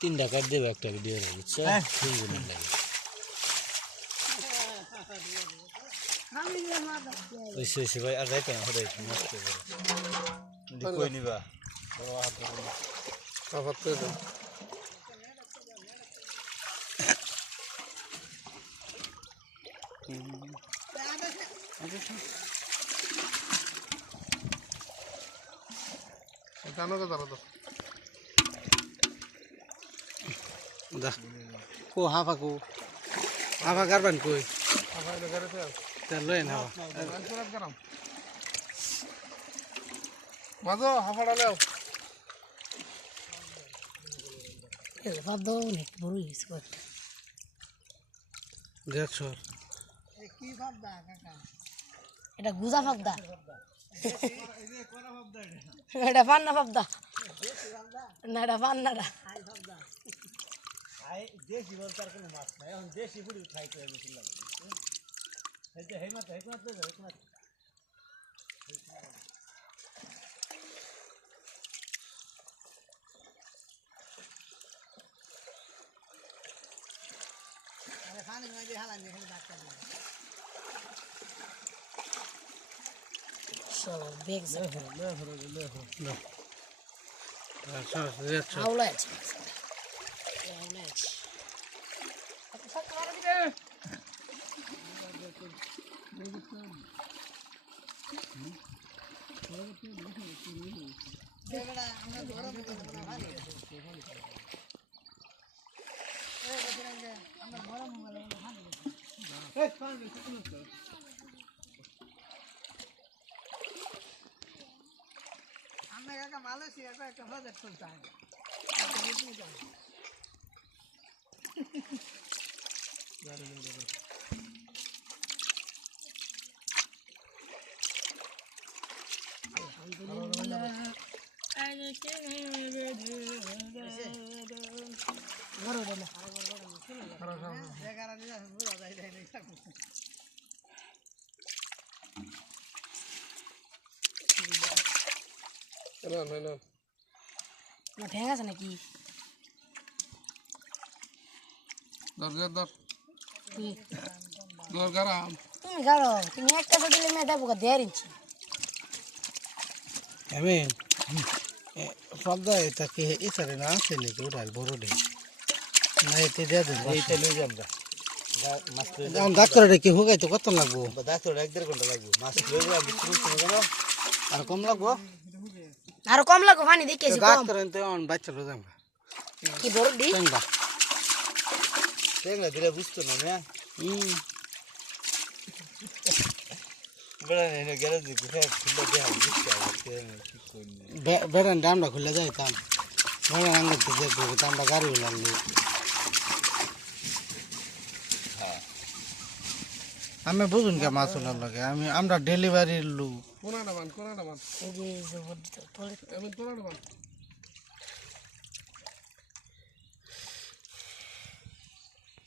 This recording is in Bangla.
তিনটা কাট দেবো একটা ভিডিও বুঝছো তিনজনের লাগে ওইসে ভাই আর যাইতো না হঠাৎ নষ্ট করে কই নিবা জানো তো জানো তো কো হাফা গারবান কই হাফা এটা করে ফেল তা লয়েন হাফা সুরাত গরম মাঝো হাফাটা লেও এবার দাও অনেক বড় হয়েছে কয়েকটা দেখছো এটা গুজা ফাবদা এটা পান্না ফাবদা না এটা পান্নাটা দেশি বলতার কোনো মাছ নাই এখন দেশি পুরি খাইতে হবে শুনলাম হেমাত চলো বেগ দেখছো আউলা আছে মালয়েশিয়া একটা প্রজেক্ট চলতে ঠ্যাং আছে নাকি তুমি গাড়ো তুমি একটা দিলে মেয়ে দেবো 1.5 ইঞ্চি আমি ফাবদা এটা কি ইসারে না আছে নাকি ওটা বড় ডে না এতে দিয়ে দেবো এইটা লই যামরা মাছ ডাক্তারটা কি হুগাইতে কত লাগবো ডাক্তার 1.5 ঘন্টা লাগবে মাছ লই যাম বিক্রি করব আর কম লাগবো আর কম লাগো পানি দেখেছি কম ডাক্তার এনতে অন বাচ্চা লো যাম কি বড় দি টেঙ্গা দেখলা দিলে বুঝতো না না বড় নেই গ্যারেজ দিকে খুলে দেয়া বুঝতে হবে কি কইনি বেড়ান দামটা খুলে যাইতাম বেড়ান আঙ্গুতে দেখবো দামটা গাড়ি লাগলো আমি বুঝুন কে মাছ লাগে আমরা ডেলিভারির লোক কোনাটা বান এই যে জবরদস্ত তোলে এমন কোনাটা বান